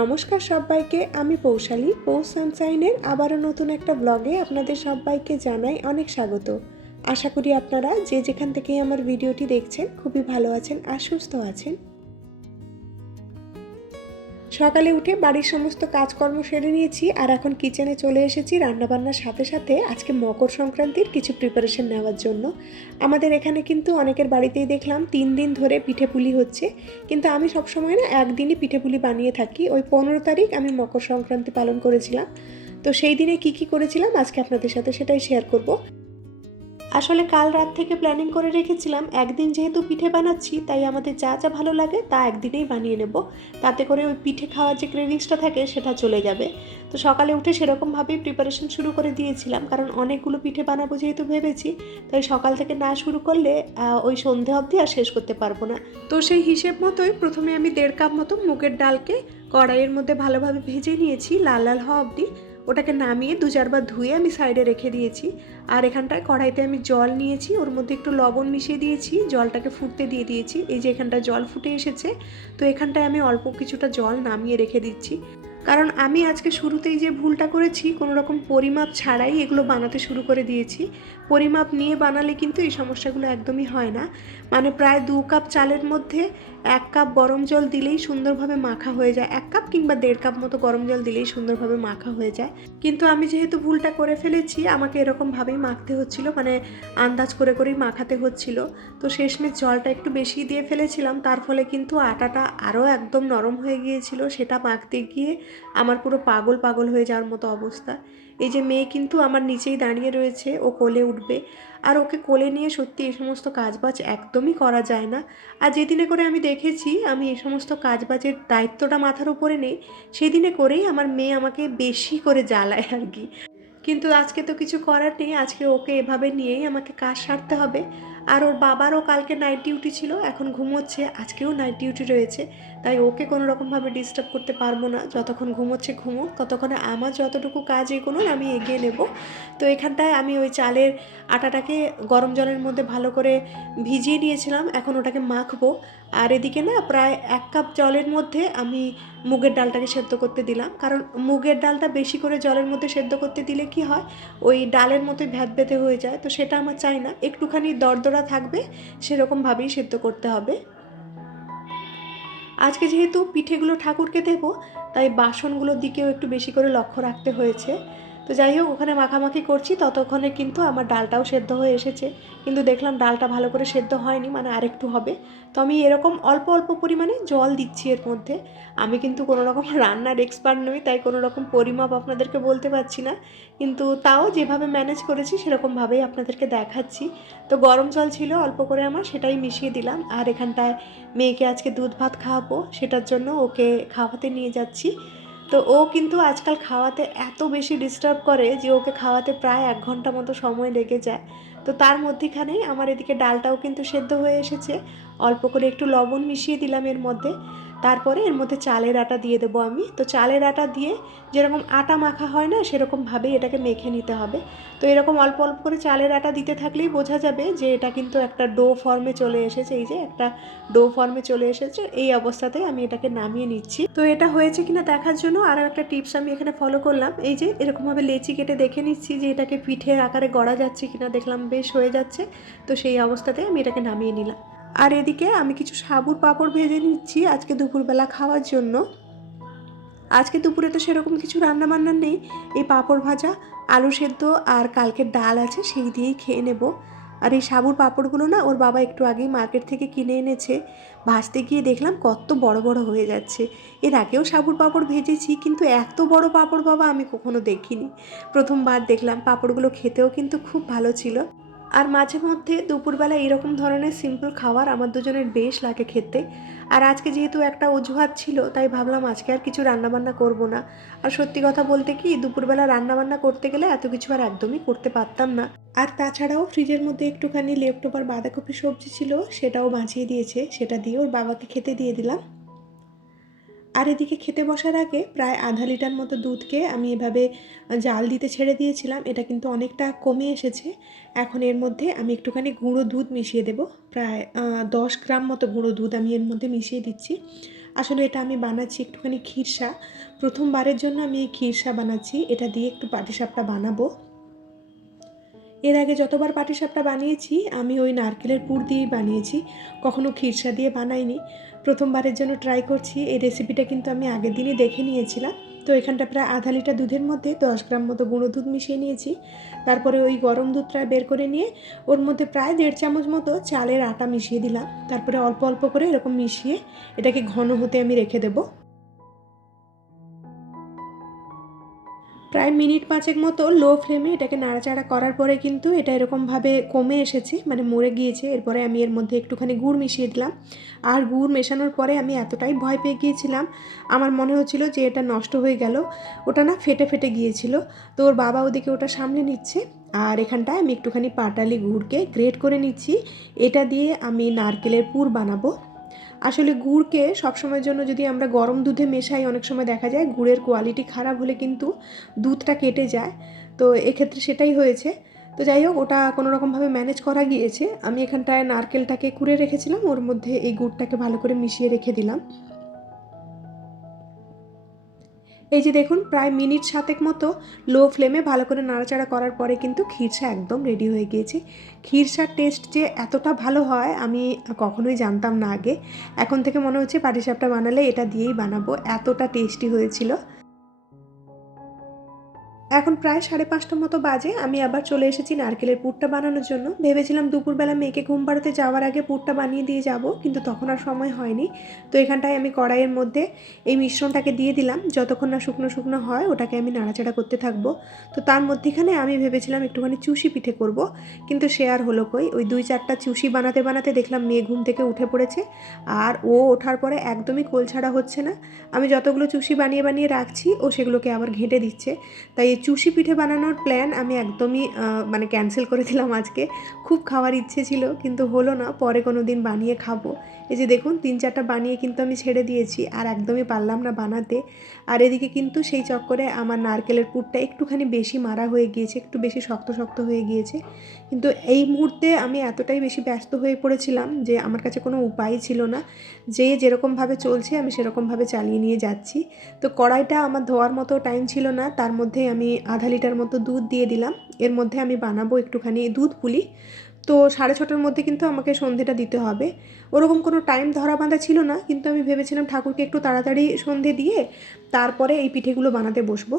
নমস্কার সবাইকে, আমি পৌশালী। পৌষ সানশাইনের আবারও নতুন একটা ব্লগে আপনাদের সবাইকে জানাই অনেক স্বাগত। আশা করি আপনারা যে যেখান থেকেই আমার ভিডিওটি দেখছেন, খুবই ভালো আছেন আর সুস্থ আছেন। সকালে উঠে বাড়ির সমস্ত কাজকর্ম সেরে নিয়েছি আর এখন কিচেনে চলে এসেছি রান্নাবান্নার সাথে সাথে আজকে মকর সংক্রান্তির কিছু প্রিপারেশন নেওয়ার জন্য। আমাদের এখানে কিন্তু অনেকের বাড়িতেই দেখলাম তিন দিন ধরে পিঠে পুলি হচ্ছে, কিন্তু আমি সবসময় না একদিনই পিঠে পুলি বানিয়ে থাকি। ওই পনেরো তারিখ আমি মকর সংক্রান্তি পালন করেছিলাম। তো সেই দিনে কি কি করেছিলাম আজকে আপনাদের সাথে সেটাই শেয়ার করব। আসলে কাল রাত থেকে প্ল্যানিং করে রেখেছিলাম, একদিন যেহেতু পিঠে বানাচ্ছি, তাই আমাদের যা যা ভালো লাগে তা একদিনেই বানিয়ে নেব। তাতে করে ওই পিঠে খাওয়ার যে ক্রেভিংসটা থাকে সেটা চলে যাবে। তো সকালে উঠে সেরকমভাবেই প্রিপারেশন শুরু করে দিয়েছিলাম, কারণ অনেকগুলো পিঠে বানাবো যেহেতু ভেবেছি, তাই সকাল থেকে না শুরু করলে ওই সন্ধে অবধি আর শেষ করতে পারব না। তো সেই হিসেব মতোই প্রথমে আমি দেড় কাপ মতো মুগের ডালকে কড়াইয়ের মধ্যে ভালোভাবে ভেজে নিয়েছি, লাল লাল হওয়া অবধি। ওটাকে নামিয়ে দু চারবার ধুয়ে আমি সাইডে রেখে দিয়েছি। আর এখানটায় কড়াইতে আমি জল নিয়েছি, ওর মধ্যে একটু লবণ মিশিয়ে দিয়েছি, জলটাকে ফুটতে দিয়ে দিয়েছি। এই যে এখানটা জল ফুটে এসেছে, তো এখানটায় আমি অল্প কিছুটা জল নামিয়ে রেখে দিচ্ছি। কারণ আমি আজকে শুরুতেই যে ভুলটা করেছি, কোনো রকম পরিমাপ ছাড়াই এগুলো বানাতে শুরু করে দিয়েছি। পরিমাপ নিয়ে বানালে কিন্তু এই সমস্যাগুলো একদমই হয় না। মানে প্রায় দু কাপ চালের মধ্যে এক কাপ গরম জল দিলেই সুন্দরভাবে মাখা হয়ে যায়। এক কাপ কিংবা দেড় কাপ মতো গরম জল দিলেই সুন্দরভাবে মাখা হয়ে যায়। কিন্তু আমি যেহেতু ভুলটা করে ফেলেছি, আমাকে এরকমভাবেই মাখতে হচ্ছিল মানে আন্দাজ করে করেই মাখাতে হচ্ছিল। তো শেষমেশ জলটা একটু বেশি দিয়ে ফেলেছিলাম, তার ফলে কিন্তু আটাটা আরও একদম নরম হয়ে গিয়েছিল। সেটা মাখতে গিয়ে আমার পুরো পাগল পাগল হয়ে যাওয়ার মতো অবস্থা। এই যে মেয়ে কিন্তু আমার নিচেই দাঁড়িয়ে রয়েছে, ও কোলে উঠবে। আর ওকে কোলে নিয়ে সত্যি এই সমস্ত কাজবাজ একদমই করা যায় না। আর যেদিনে করে আমি দেখেছি আমি এই সমস্ত কাজবাজের দায়িত্বটা মাথার উপরে নেই, সেদিনে করেই আমার মেয়ে আমাকে বেশি করে জ্বালায় আর কি। কিন্তু আজকে তো কিছু করার নেই, আজকে ওকে এভাবে নিয়েই আমাকে কাজ সারতে হবে। আর ওর বাবারও কালকে নাইট ডিউটি ছিল, এখন ঘুমোচ্ছে, আজকেও নাইট ডিউটি রয়েছে, তাই ওকে কোনো রকমভাবে ডিস্টার্ব করতে পারব না, যতক্ষণ ঘুমোচ্ছে ঘুমো ততক্ষণে আমার যতটুকু কাজ এগোনোর আমি এগিয়ে নেব। তো এখানটায় আমি ওই চালের আটাটাকে গরম জলের মধ্যে ভালো করে ভিজিয়ে নিয়েছিলাম, এখন ওটাকে মাখবো আর এদিকে না প্রায় এক কাপ জলের মধ্যে আমি মুগের ডালটাকে সেদ্ধ করতে দিলাম। কারণ মুগের ডালটা বেশি করে জলের মধ্যে সেদ্ধ করতে দিলে কি হয়, ওই ডালের মতো ভ্যাত ভেতে হয়ে যায়। তো সেটা আমার চাই না। একটুখানি দরদরা থাকবে, সেরকমভাবেই সেদ্ধ করতে হবে। আজকে যেহেতু পিঠেগুলো ঠাকুরকে দেব, তাই বাসনগুলোর দিকেও একটু বেশি করে লক্ষ্য রাখতে হয়েছে। তো যাই হোক, ওখানে মাখামাখি করছি, ততক্ষণে কিন্তু আমার ডালটাও সেদ্ধ হয়ে এসেছে। কিন্তু দেখলাম ডালটা ভালো করে সেদ্ধ হয়নি মানে আরেকটু হবে। তো আমি এরকম অল্প অল্প পরিমাণে জল দিচ্ছি এর মধ্যে। আমি কিন্তু কোনো রকম রান্নার এক্সপার্ট নই, তাই কোনো রকম পরিমাপ আপনাদেরকে বলতে পারছি না। কিন্তু তাও যেভাবে ম্যানেজ করেছি, সেরকমভাবেই আপনাদেরকে দেখাচ্ছি। তো গরম জল ছিল, অল্প করে আমার, সেটাই মিশিয়ে দিলাম। আর এখানটায় মেয়েকে আজকে দুধ ভাত খাওয়াবো, সেটার জন্য ওকে খাওয়াতে নিয়ে যাচ্ছি। তো ও কিন্তু আজকাল খাওয়াতে এত বেশি ডিস্টার্ব করে যে ওকে খাওয়াতে প্রায় এক ঘণ্টা মতো সময় লেগে যায়। তো তার মধ্যেখানেই আমার এদিকে ডালটাও কিন্তু সেদ্ধ হয়ে এসেছে। অল্প করে একটু লবণ মিশিয়ে দিলাম এর মধ্যে। তারপরে এর মধ্যে চালের আটা দিয়ে দেবো আমি। তো চালের আটা দিয়ে যেরকম আটা মাখা হয় না, সেরকমভাবেই এটাকে মেখে নিতে হবে। তো এরকম অল্প অল্প করে চালের আটা দিতে থাকলেই বোঝা যাবে যে এটা কিন্তু একটা ডো ফর্মে চলে এসেছে। এই যে একটা ডো ফর্মে চলে এসেছে, এই অবস্থাতে আমি এটাকে নামিয়ে নিচ্ছি। তো এটা হয়েছে কিনা দেখার জন্য আরও একটা টিপস আমি এখানে ফলো করলাম। এই যে এরকমভাবে লেচি কেটে দেখে নিচ্ছি যে এটাকে পিঠের আকারে গড়া যাচ্ছে কিনা, দেখলাম বেশ হয়ে যাচ্ছে। তো সেই অবস্থাতে আমি এটাকে নামিয়ে নিলাম। আর এদিকে আমি কিছু সাবুর পাঁপড় ভেজে নিচ্ছি আজকে দুপুরবেলা খাওয়ার জন্য। আজকে দুপুরে তো সেরকম কিছু রান্না বান্না নেই। এই পাঁপড় ভাজা, আলু সেদ্ধ আর কালকের ডাল আছে সেই দিয়েই খেয়ে নেব। আর এই সাবুর পাঁপড়গুলো না ওর বাবা একটু আগেই মার্কেট থেকে কিনে এনেছে। ভাজতে গিয়ে দেখলাম কত বড় বড় হয়ে যাচ্ছে। এর আগেও সাবুর পাঁপড় ভেজেছি কিন্তু এত বড় পাঁপড় বাবা আমি কখনো দেখিনি। প্রথমবার দেখলাম পাঁপড়গুলো খেতেও কিন্তু খুব ভালো ছিল। আর মাঝে মধ্যে দুপুরবেলা এরকম ধরনের সিম্পল খাবার আমার দুজনের বেশ লাগে খেতে। আর আজকে যেহেতু একটা অজুহাত ছিল, তাই ভাবলাম আজকে আর কিছু রান্নাবান্না করব না। আর সত্যি কথা বলতে কি, দুপুরবেলা রান্নাবান্না করতে গেলে এত কিছু আর একদমই করতে পারতাম না। আর তাছাড়াও ফ্রিজের মধ্যে একটুখানি লেফটোভার বাঁধাকপি সবজি ছিল, সেটাও বাঁচিয়ে দিয়েছে, সেটা দিয়ে ওর বাবাকে খেতে দিয়ে দিলাম। আর এদিকে খেতে বসার আগে প্রায় আধা লিটার মতো দুধকে আমি এভাবে জাল দিতে ছেড়ে দিয়েছিলাম। এটা কিন্তু অনেকটা কমে এসেছে। এখন এর মধ্যে আমি একটুখানি গুঁড়ো দুধ মিশিয়ে দেব। প্রায় দশ গ্রাম মতো গুঁড়ো দুধ আমি এর মধ্যে মিশিয়ে দিচ্ছি। আসলে এটা আমি বানাচ্ছি একটুখানি ক্ষীরসা প্রথমবারের জন্য আমি এই ক্ষীরসা বানাচ্ছি। এটা দিয়ে একটু পাটিসাপটা বানাবো। এর আগে যতবার পাটিসাপটা বানিয়েছি, আমি ওই নারকেলের পুর দিয়েই বানিয়েছি। কখনো খিরসা দিয়ে বানাইনি। প্রথমবারের জন্য ট্রাই করছি। এই রেসিপিটা কিন্তু আমি আগের দিনই দেখে নিয়েছিলাম। তো এখানটা প্রায় আধা লিটার দুধের মধ্যে দশ গ্রাম মতো গুঁড়ো দুধ মিশিয়ে নিয়েছি। তারপরে ওই গরম দুধটা বের করে নিয়ে ওর মধ্যে প্রায় দেড় চামচ মতো চালের আটা মিশিয়ে দিলাম। তারপরে অল্প অল্প করে এরকম মিশিয়ে এটাকে ঘন হতে আমি রেখে দেবো। প্রায় মিনিট পাঁচেক মতো লো ফ্লেমে এটাকে নাড়াচাড়া করার পরে কিন্তু এটা এরকমভাবে কমে এসেছে মানে মরে গিয়েছে। এরপরে আমি এর মধ্যে একটুখানি গুড় মিশিয়ে দিলাম। আর গুড় মেশানোর পরে আমি এতটাই ভয় পেয়ে গিয়েছিলাম, আমার মনে হচ্ছিল যে এটা নষ্ট হয়ে গেল। ওটা না ফেটে ফেটে গিয়েছিল। তো ওর বাবা ওদিকে ওটা সামলে নিচ্ছে। আর এখানটায় আমি একটুখানি পাটালি গুড়কে গ্রেট করে নিচ্ছি। এটা দিয়ে আমি নারকেলের পুর বানাবো। আসলে গুড়কে সবসময়ের জন্য যদি আমরা গরম দুধে মেশাই, অনেক সময় দেখা যায় গুড়ের কোয়ালিটি খারাপ হলে কিন্তু দুধটা কেটে যায়। তো এক্ষেত্রে সেটাই হয়েছে। তো যাই হোক, ওটা কোনো রকমভাবে ম্যানেজ করা গিয়েছে। আমি এখানটায় নারকেলটাকে কুড়ে রেখেছিলাম, ওর মধ্যে এই গুড়টাকে ভালো করে মিশিয়ে রেখে দিলাম। এই যে দেখুন, প্রায় মিনিট সাতেক মতো লো ফ্লেমে ভালো করে নাড়াচাড়া করার পরে কিন্তু ক্ষীরসা একদম রেডি হয়ে গিয়েছে। ক্ষীরসার টেস্ট যে এতটা ভালো হয়, আমি কখনোই জানতাম না আগে। এখন থেকে মনে হচ্ছে পাটিসাপটা বানালে এটা দিয়েই বানাবো। এতটা টেস্টি হয়েছিল। এখন প্রায় সাড়ে পাঁচটা মতো বাজে। আমি আবার চলে এসেছি নারকেলের পুরটা বানানোর জন্য। ভেবেছিলাম দুপুরবেলা মেয়েকে ঘুম পাড়াতে যাওয়ার আগে পুরটা বানিয়ে দিয়ে যাব, কিন্তু তখন আর সময় হয়নি। তো এখানটায় আমি কড়াইয়ের মধ্যে এই মিশ্রণটাকে দিয়ে দিলাম। যতক্ষণ না শুকনো শুকনো হয়, ওটাকে আমি নাড়াচাড়া করতে থাকব। তো তার মধ্যেখানে আমি ভেবেছিলাম একটুখানি চুষি পিঠে করব, কিন্তু সে আর হলো কই। ওই দুই চারটা চুষি বানাতে বানাতে দেখলাম মেয়ে ঘুম থেকে উঠে পড়েছে। আর ও ওঠার পরে একদমই কোল ছাড়া হচ্ছে না। আমি যতগুলো চুষি বানিয়ে বানিয়ে রাখছি, ও সেগুলোকে আবার ঘেঁটে দিচ্ছে। তাই চুষি পিঠে বানানোর প্ল্যান আমি একদমই মানে ক্যান্সেল করে দিলাম আজকে। খুব খাওয়ার ইচ্ছে ছিল, কিন্তু হলো না, পরে কোনো দিন বানিয়ে খাব। এই যে দেখুন, তিন চারটা বানিয়ে কিন্তু আমি ছেড়ে দিয়েছি আর একদমই পারলাম না বানাতে। আর এদিকে কিন্তু সেই চক্করে আমার নারকেলের পুরটা একটুখানি বেশি মারা হয়ে গিয়েছে, একটু বেশি শক্ত শক্ত হয়ে গিয়েছে। কিন্তু এই মুহূর্তে আমি এতটাই বেশি ব্যস্ত হয়ে পড়েছিলাম যে আমার কাছে কোনো উপায় ছিল না। যে যেরকমভাবে চলছে আমি সেরকমভাবে চালিয়ে নিয়ে যাচ্ছি। তো কড়াইটা আমার ধোয়ার মতো টাইম ছিল না, তার মধ্যে আমি আধা লিটার মতো দুধ দিয়ে দিলাম। এর মধ্যে আমি বানাবো একটুখানি দুধ পুলি। তো সাড়ে ছটার মধ্যে কিন্তু আমাকে সন্ধেটা দিতে হবে। ওরকম কোনো টাইম ধরা বাঁধা ছিল না, কিন্তু আমি ভেবেছিলাম ঠাকুরকে একটু তাড়াতাড়ি সন্ধে দিয়ে তারপরে এই পিঠেগুলো বানাতে বসবো।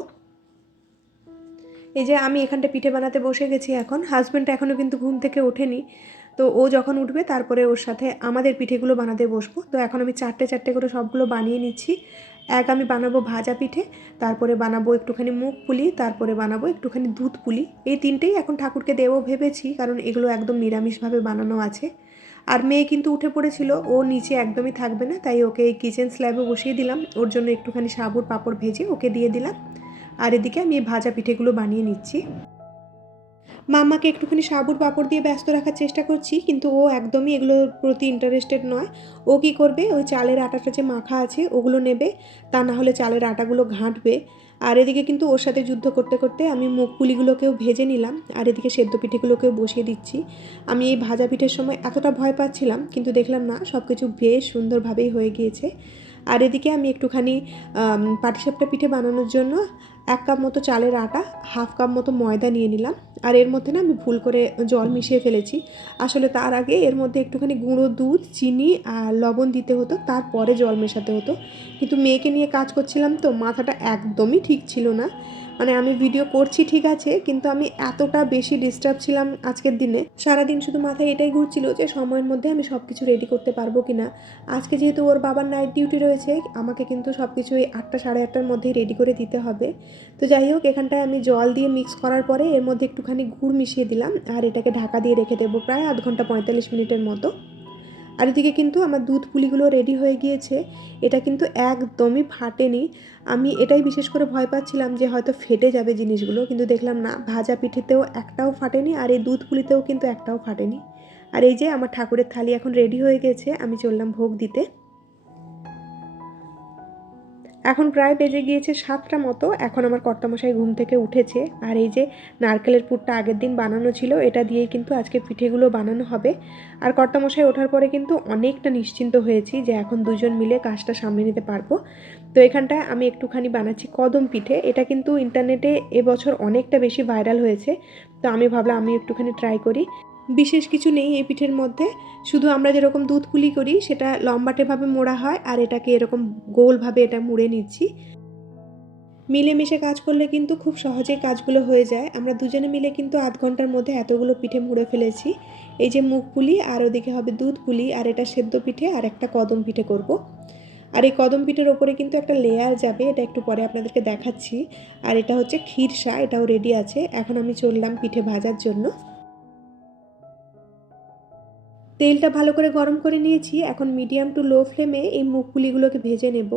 এই যে আমি এখানটা পিঠে বানাতে বসে গেছি এখন হাজব্যান্ড এখনও কিন্তু ঘুম থেকে ওঠেনি। তো ও যখন উঠবে তারপরে ওর সাথে আমাদের পিঠেগুলো বানাতে বসবো। তো এখন আমি চারটে চারটে করে সবগুলো বানিয়ে নিচ্ছি। এক আমি বানাবো ভাজা পিঠে, তারপরে বানাবো একটুখানি মুগ পুলি, তারপরে বানাবো একটুখানি দুধ পুলি। এই তিনটেই এখন ঠাকুরকে দেবো ভেবেছি, কারণ এগুলো একদম নিরামিষভাবে বানানো আছে। আর মেয়ে কিন্তু উঠে পড়েছিল, ও নিচে একদমই থাকবে না, তাই ওকে এই কিচেন স্ল্যাবে বসিয়ে দিলাম। ওর জন্য একটুখানি সাবুর পাঁপড় ভেজে ওকে দিয়ে দিলাম। আর এদিকে আমি এই ভাজা পিঠেগুলো বানিয়ে নিচ্ছি। মাম্মাকে একটুখানি সাবুর পাঁপড় দিয়ে ব্যস্ত রাখার চেষ্টা করছি, কিন্তু ও একদমই এগুলোর প্রতি ইন্টারেস্টেড নয়। ও কী করবে? ওই চালের আটাটা যে মাখা আছে, ওগুলো নেবে, তা না হলে চালের আটাগুলো ঘাঁটবে। আর এদিকে কিন্তু ওর সাথে যুদ্ধ করতে করতে আমি মুখ পুলিগুলোকেও ভেজে নিলাম, আর এদিকে সেদ্ধ পিঠেগুলোকেও বসিয়ে দিচ্ছি। আমি এই ভাজা পিঠের সময় এতটা ভয় পাচ্ছিলাম, কিন্তু দেখলাম না সব কিছু বেশ সুন্দরভাবেই হয়ে গিয়েছে। আর এদিকে আমি একটুখানি পাটিসাপটা পিঠে বানানোর জন্য এক কাপ মতো চালের আটা, হাফ কাপ মতো ময়দা নিয়ে নিলাম। আর এর মধ্যে না আমি ভুল করে জল মিশিয়ে ফেলেছি। আসলে তার আগে এর মধ্যে একটুখানি গুঁড়ো দুধ, চিনি আর লবণ দিতে হতো, তারপরে জল মেশাতে হতো। কিন্তু মেয়েকে নিয়ে কাজ করছিলাম তো মাথাটা একদমই ঠিক ছিল না। মানে আমি ভিডিও করছি ঠিক আছে, কিন্তু আমি এতটা বেশি ডিস্টার্ব ছিলাম আজকের দিনে। সারাদিন শুধু মাথায় এটাই ঘুরছিল যে সময়ের মধ্যে আমি সব কিছু রেডি করতে পারব কি না আজকে যেহেতু ওর বাবার নাইট ডিউটি রয়েছে, আমাকে কিন্তু সব কিছু এই আটটা সাড়ে আটটার মধ্যেই রেডি করে দিতে হবে। তো যাই হোক, এখানটায় আমি জল দিয়ে মিক্স করার পরে এর মধ্যে একটুখানি গুড় মিশিয়ে দিলাম আর এটাকে ঢাকা দিয়ে রেখে দেবো প্রায় আধ ঘণ্টা পঁয়তাল্লিশ মিনিটের মতো। আর এদিকে কিন্তু আমার দুধ পুলিগুলো রেডি হয়ে গিয়েছে। এটা কিন্তু একদমই ফাটেনি। আমি এটাই বিশেষ করে ভয় পাচ্ছিলাম যে হয়তো ফেটে যাবে জিনিসগুলো, কিন্তু দেখলাম না, ভাজা পিঠেতেও একটাও ফাটেনি আর এই দুধ পুলিতেও কিন্তু একটাও ফাটেনি। আর এই যে আমার ঠাকুরের থালি এখন রেডি হয়ে গেছে, আমি চললাম ভোগ দিতে। এখন প্রায় বেজে গিয়েছে সাতটা মতো, এখন আমার কর্তামশাই ঘুম থেকে উঠেছে। আর এই যে নারকেলের পুরটা আগের দিন বানানো ছিল, এটা দিয়েই কিন্তু আজকে পিঠেগুলো বানানো হবে। আর কর্তামশাই ওঠার পরে কিন্তু অনেকটা নিশ্চিন্ত হয়েছি যে এখন দুজন মিলে কাজটা সামলে নিতে পারব। তো এখানটায় আমি একটুখানি বানাচ্ছি কদম পিঠে। এটা কিন্তু ইন্টারনেটে এবছর অনেকটা বেশি ভাইরাল হয়েছে। তো আমি ভাবলাম আমি একটুখানি ট্রাই করি। বিশেষ কিছু নেই এই পিঠের মধ্যে। শুধু আমরা যেরকম দুধ পুলি করি, সেটা লম্বাটেভাবে মোড়া হয় আর এটাকে এরকম গোলভাবে এটা মুড়ে নিচ্ছি। মিলেমিশে কাজ করলে কিন্তু খুব সহজেই কাজগুলো হয়ে যায়। আমরা দুজনে মিলে কিন্তু আধ ঘণ্টার মধ্যে এতগুলো পিঠে মুড়ে ফেলেছি। এই যে মুখ পুলি আর ওদিকে হবে দুধ পুলি আর এটা সেদ্ধ পিঠে আর একটা কদম পিঠে করব। আর এই কদম পিঠের ওপরে কিন্তু একটা লেয়ার যাবে, এটা একটু পরে আপনাদেরকে দেখাচ্ছি। আর এটা হচ্ছে ক্ষীরসা, এটাও রেডি আছে। এখন আমি চললাম পিঠে ভাজার জন্য। তেলটা ভালো করে গরম করে নিয়েছি। এখন মিডিয়াম টু লো ফ্লেমে এই মুগপুলিগুলোকে ভেজে নেব।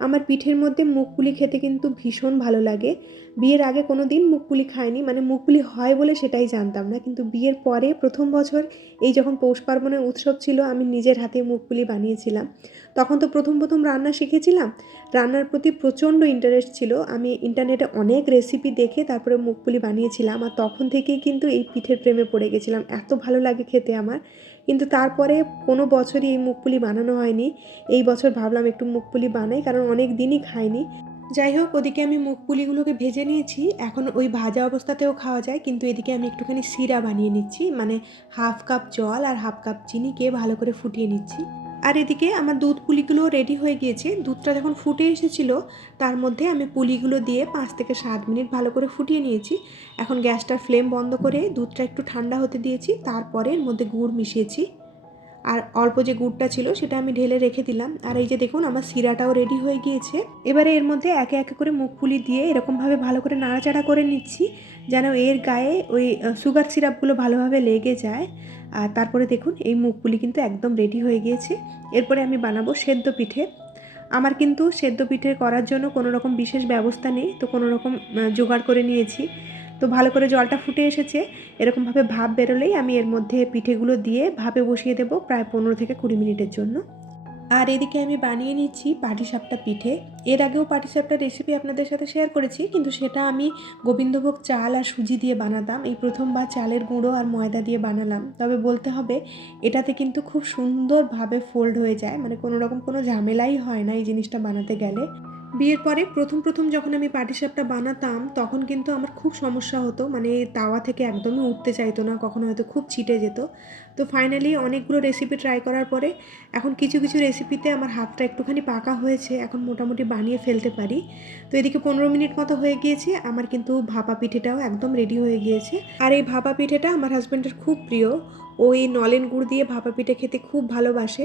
আমার পিঠের মধ্যে মুগপুলি খেতে কিন্তু ভীষণ ভালো লাগে। বিয়ের আগে কোনো দিন মুগপুলি খাইনি মানে মুগপুলি হয় বলে সেটাই জানতাম না। কিন্তু বিয়ের পরে প্রথম বছর এই যখন পৌষ পার্বণের উৎসব ছিল, আমি নিজের হাতে মুগপুলি বানিয়েছিলাম। তখন তো প্রথম প্রথম রান্না শিখেছিলাম। রান্নার প্রতি প্রচণ্ড ইন্টারেস্ট ছিল। আমি ইন্টারনেটে অনেক রেসিপি দেখে তারপরে মুগপুলি বানিয়েছিলাম। আর তখন থেকেই কিন্তু এই পিঠের প্রেমে পড়ে গেছিলাম। এত ভালো লাগে খেতে আমার। কিন্তু তারপরে কোনো বছরই এই মুখপুলি বানানো হয়নি। এই বছর ভাবলাম একটু মুখপুলি বানাই, কারণ অনেক দিনই খাইনি। যাই হোক, ওদিকে আমি মুখপুলিগুলোকে ভেজে নিয়েছি। এখন ওই ভাজা অবস্থাতেও খাওয়া যায়, কিন্তু এদিকে আমি একটুখানি সিরা বানিয়ে নিচ্ছি। মানে হাফ কাপ জল আর হাফ কাপ চিনিকে ভালো করে ফুটিয়ে নিচ্ছি। আর এদিকে আমার দুধ পুলিগুলো রেডি হয়ে গিয়েছে। দুধটা যখন ফুটে এসেছিল, তার মধ্যে আমি পুলিগুলো দিয়ে পাঁচ থেকে সাত মিনিট ভালো করে ফুটিয়ে নিয়েছি। এখন গ্যাসটার ফ্লেম বন্ধ করে দুধটা একটু ঠান্ডা হতে দিয়েছি, তারপরে এর মধ্যে গুড় মিশিয়েছি। আর অল্প যে গুড়টা ছিল, সেটা আমি ঢেলে রেখে দিলাম। আর এই যে দেখুন, আমার সিরাটাও রেডি হয়ে গিয়েছে। এবারে এর মধ্যে একে একে করে মুখ পুলি দিয়ে এরকমভাবে ভালো করে নাড়াচাড়া করে নিচ্ছি, যেন এর গায়ে ওই সুগার সিরাপগুলো ভালোভাবে লেগে যায়। আর তারপরে দেখুন, এই মুখগুলি কিন্তু একদম রেডি হয়ে গিয়েছে। এরপরে আমি বানাবো সেদ্ধ পিঠে। আমার কিন্তু সেদ্ধ পিঠে করার জন্য কোনো রকম বিশেষ ব্যবস্থা নেই, তো কোনো রকম জোগাড় করে নিয়েছি। তো ভালো করে জলটা ফুটে এসেছে। এরকমভাবে ভাপ বেরোলেই আমি এর মধ্যে পিঠেগুলো দিয়ে ভাপে বসিয়ে দেবো প্রায় পনেরো থেকে কুড়ি মিনিটের জন্য। আর এদিকে আমি বানিয়ে নিচ্ছি পাটিসাপটা পিঠে। এর আগেও পাটিসাপটা রেসিপি আপনাদের সাথে শেয়ার করেছি, কিন্তু সেটা আমি গোবিন্দভোগ চাল আর সুজি দিয়ে বানাতাম। এই প্রথমবার চালের গুঁড়ো আর ময়দা দিয়ে বানালাম। তবে বলতে হবে, এটাতে কিন্তু খুব সুন্দরভাবে ফোল্ড হয়ে যায়। মানে কোনো রকম কোনো ঝামেলাই হয় না এই জিনিসটা বানাতে গেলে। বিয়ের পরে প্রথম প্রথম যখন আমি পাটিসাপটা বানাতাম, তখন কিন্তু আমার খুব সমস্যা হতো। মানে তাওয়া থেকে একদমই উঠতে চাইতো না, কখনো হয়তো খুব ছিটে যেত। তো ফাইনালি অনেকগুলো রেসিপি ট্রাই করার পরে এখন কিছু কিছু রেসিপিতে আমার হাতটা একটুখানি পাকা হয়েছে, এখন মোটামুটি বানিয়ে ফেলতে পারি। তো এদিকে পনেরো মিনিট মতো হয়ে গিয়েছে, আমার কিন্তু ভাপা পিঠেটাও একদম রেডি হয়ে গিয়েছে। আর এই ভাপা পিঠেটা আমার হাজব্যান্ডের খুব প্রিয়। ওই নলেন গুড় দিয়ে ভাপা পিঠে খেতে খুব ভালোবাসে।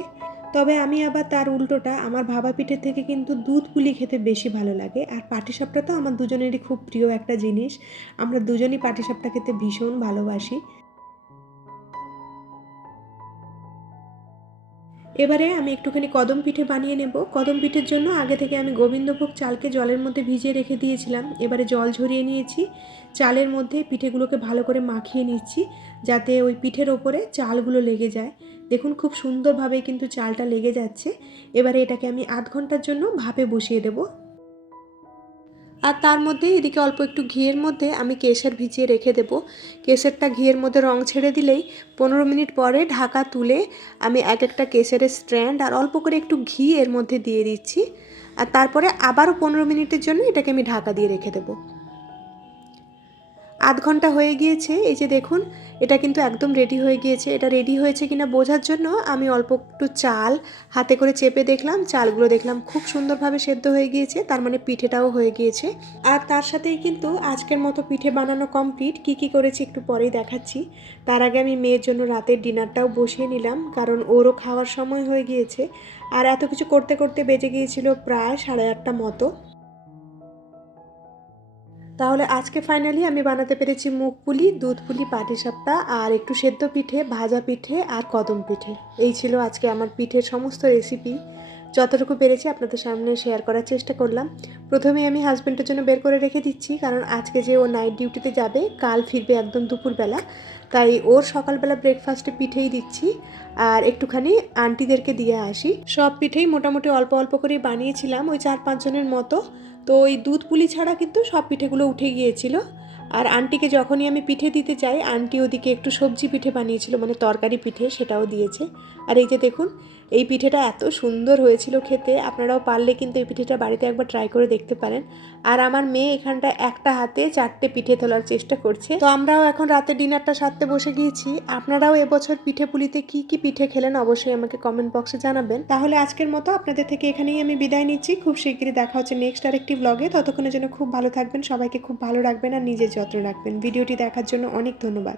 তবে আমি আবার তার উল্টোটা, আমার ভাবা পিঠে থেকে কিন্তু দুধ পুলি খেতে বেশি ভালো লাগে। আর পাটিসাপটা তো আমার দুজনেরই খুব প্রিয় একটা জিনিস। আমরা দুজনই পাটিসাপটা খেতে ভীষণ ভালোবাসি। এবারে আমি একটুখানি কদম পিঠে বানিয়ে নেব। কদম পিঠের জন্য আগে থেকে আমি গোবিন্দভোগ চালকে জলের মধ্যে ভিজিয়ে রেখে দিয়েছিলাম। এবারে জল ঝরিয়ে নিয়েছি। চালের মধ্যে পিঠেগুলোকে ভালো করে মাখিয়ে নিচ্ছি যাতে ওই পিঠের ওপরে চালগুলো লেগে যায়। দেখুন খুব সুন্দরভাবে কিন্তু চালটা লেগে যাচ্ছে। এবারে এটাকে আমি আধ ঘণ্টার জন্য ভাপে বসিয়ে দেব। আর তার মধ্যে এদিকে অল্প একটু ঘিয়ের মধ্যে আমি কেশর ভিজিয়ে রেখে দেব। কেশরটা ঘিয়ের মধ্যে রং ছেড়ে দিলেই পনেরো মিনিট পরে ঢাকা তুলে আমি এক একটা কেশরের স্ট্র্যান্ড আর অল্প করে একটু ঘি এর মধ্যে দিয়ে দিচ্ছি। আর তারপরে আবারও পনেরো মিনিটের জন্য এটাকে আমি ঢাকা দিয়ে রেখে দেবো। আধ ঘণ্টা হয়ে গিয়েছে, এই যে দেখুন, এটা কিন্তু একদম রেডি হয়ে গিয়েছে। এটা রেডি হয়েছে কিনা বোঝার জন্য আমি অল্প একটু চাল হাতে করে চেপে দেখলাম, চালগুলো দেখলাম খুব সুন্দরভাবে সেদ্ধ হয়ে গিয়েছে, তার মানে পিঠেটাও হয়ে গিয়েছে। আর তার সাথেই কিন্তু আজকের মতো পিঠে বানানো কমপ্লিট কি কি করেছি একটু পরেই দেখাচ্ছি। তার আগে আমি মেয়ের জন্য রাতের ডিনারটাও বসিয়ে নিলাম, কারণ ওরও খাওয়ার সময় হয়ে গিয়েছে। আর এত কিছু করতে করতে বেজে গিয়েছিল প্রায় সাড়ে আটটা মতো। তাহলে আজকে ফাইনালি আমি বানাতে পেরেছি মুগ পুলি, দুধ পুলি পাটিসাপটা আর একটু সেদ্ধ পিঠে, ভাজা পিঠে, আর কদম পিঠে। এই ছিল আজকে আমার পিঠের সমস্ত রেসিপি যতটুকু পেরেছি আপনাদের সামনে শেয়ার করার চেষ্টা করলাম। প্রথমে আমি হাজব্যান্ডের জন্য বের করে রেখে দিচ্ছি, কারণ আজকে যে ও নাইট ডিউটিতে যাবে, কাল ফিরবে একদম দুপুরবেলা। তাই ওর সকালবেলা ব্রেকফাস্টে পিঠেই দিচ্ছি, আর একটুখানি আন্টিদেরকে দিয়ে আসি। সব পিঠেই মোটামুটি অল্প অল্প করে বানিয়েছিলাম, ওই চার পাঁচজনের মতো। তো ওই দুধ পুলি ছাড়া কিন্তু সব পিঠেগুলো উঠে গিয়েছিল। আর আন্টিকে যখনই আমি পিঠে দিতে চাই আন্টি ওদিকে একটু সবজি পিঠে বানিয়েছিল মানে তরকারি পিঠে সেটাও দিয়েছে। আর এই যে দেখুন, এই পিঠেটা এত সুন্দর হয়েছিল খেতে, আপনারাও পারলে কিন্তু এই পিঠেটা বাড়িতে একবার ট্রাই করে দেখতে পারেন। আর আমার মেয়ে এখানটা একটা হাতে চারটে পিঠে তোলার চেষ্টা করছে। তো আমরাও এখন রাতে ডিনারটা সারতে বসে গিয়েছি। আপনারাও এবছর পিঠে পুলিতে কি কি পিঠে খেলেন অবশ্যই আমাকে কমেন্ট বক্সে জানাবেন। তাহলে আজকের মতো আপনাদের থেকে এখানেই আমি বিদায় নিচ্ছি। খুব শিগগিরই দেখা হচ্ছে নেক্সট আরেকটি ব্লগে ততক্ষণের জন্য খুব ভালো থাকবেন, সবাইকে খুব ভালো রাখবেন আর নিজের যত্ন রাখবেন। ভিডিওটি দেখার জন্য অনেক ধন্যবাদ।